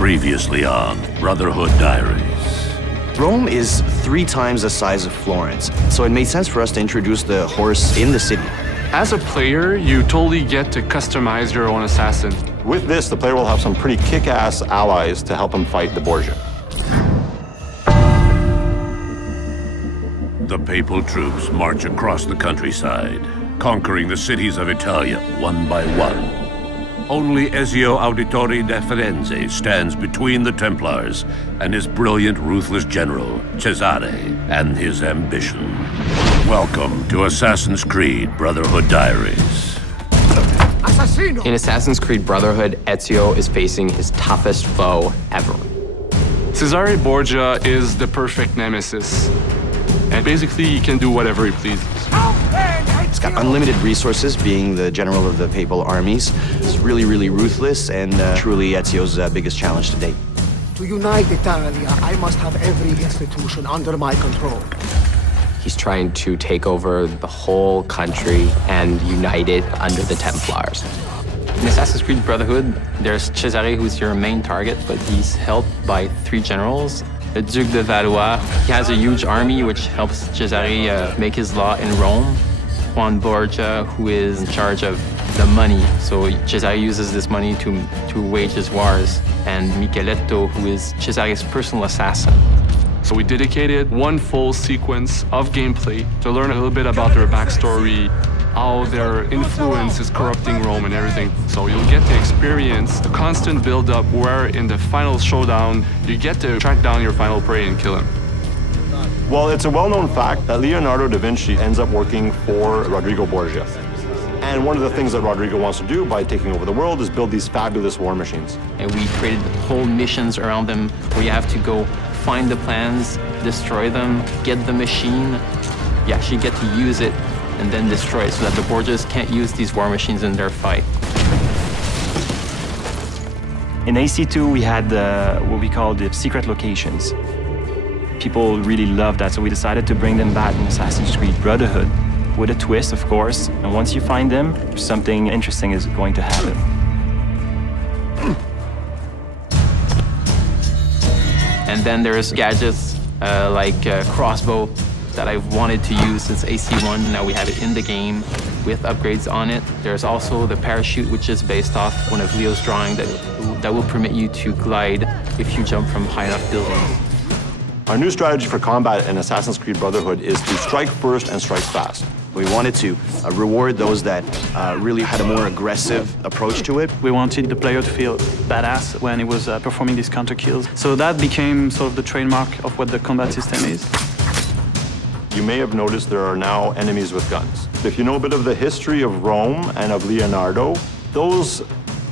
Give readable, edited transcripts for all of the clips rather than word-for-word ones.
Previously on Brotherhood Diaries. Rome is 3 times the size of Florence, so it made sense for us to introduce the horse in the city. As a player, you totally get to customize your own assassin. With this, the player will have some pretty kick-ass allies to help him fight the Borgia. The papal troops march across the countryside, conquering the cities of Italia one by one. Only Ezio Auditore da Firenze stands between the Templars and his brilliant, ruthless general, Cesare, and his ambition. Welcome to Assassin's Creed Brotherhood Diaries. In Assassin's Creed Brotherhood, Ezio is facing his toughest foe ever. Cesare Borgia is the perfect nemesis. And basically, he can do whatever he pleases. He's got unlimited resources, being the general of the papal armies. He's really, really ruthless, and truly Ezio's biggest challenge to date. To unite Italia, I must have every institution under my control. He's trying to take over the whole country and unite it under the Templars. In Assassin's Creed Brotherhood, there's Cesare, who's your main target, but he's helped by 3 generals. The Duke de Valois, he has a huge army which helps Cesare make his law in Rome. Juan Borgia, who is in charge of the money, so Cesare uses this money to wage his wars. And Micheletto, who is Cesare's personal assassin. So we dedicated 1 full sequence of gameplay to learn a little bit about their backstory, how their influence is corrupting Rome and everything. So you'll get to experience the constant build-up where in the final showdown, you get to track down your final prey and kill him. Well, it's a well-known fact that Leonardo da Vinci ends up working for Rodrigo Borgia. And one of the things that Rodrigo wants to do by taking over the world is build these fabulous war machines. And we created whole missions around them where you have to go find the plans, destroy them, get the machine. You actually get to use it and then destroy it so that the Borgias can't use these war machines in their fight. In AC2, we had what we call the secret locations. People really loved that, so we decided to bring them back in Assassin's Creed Brotherhood with a twist, of course. And once you find them, something interesting is going to happen. And then there's gadgets like crossbow that I've wanted to use since AC1. Now we have it in the game with upgrades on it. There's also the parachute, which is based off one of Leo's drawing that will permit you to glide if you jump from high enough buildings. Our new strategy for combat in Assassin's Creed Brotherhood is to strike first and strike fast. We wanted to reward those that really had a more aggressive approach to it. We wanted the player to feel badass when he was performing these counter kills. So that became sort of the trademark of what the combat system is. You may have noticed there are now enemies with guns. If you know a bit of the history of Rome and of Leonardo, those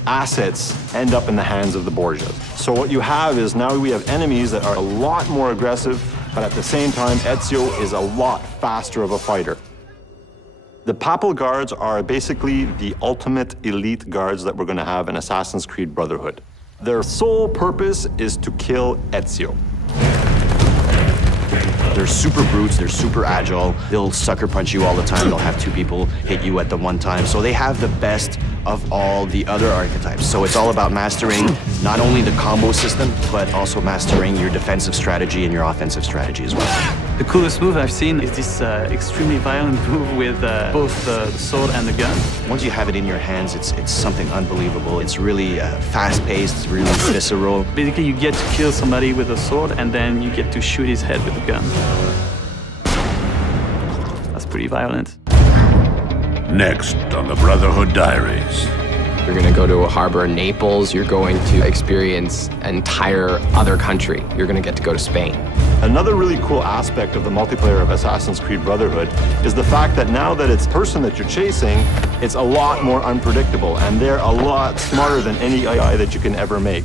assets end up in the hands of the Borgias. So what you have is now we have enemies that are a lot more aggressive, but at the same time, Ezio is a lot faster of a fighter. The Papal Guards are basically the ultimate elite guards that we're going to have in Assassin's Creed Brotherhood. Their sole purpose is to kill Ezio. They're super brutes, they're super agile, they'll sucker punch you all the time, they'll have 2 people hit you at the one time. So they have the best of all the other archetypes. So it's all about mastering not only the combo system, but also mastering your defensive strategy and your offensive strategy as well. The coolest move I've seen is this extremely violent move with both the sword and the gun. Once you have it in your hands, it's something unbelievable. It's really fast-paced, it's really visceral. Basically, you get to kill somebody with a sword, and then you get to shoot his head with a gun. That's pretty violent. Next on the Brotherhood Diaries. You're going to go to a harbor in Naples. You're going to experience an entire other country. You're going to get to go to Spain. Another really cool aspect of the multiplayer of Assassin's Creed Brotherhood is the fact that now that it's the person that you're chasing, it's a lot more unpredictable, and they're a lot smarter than any AI that you can ever make.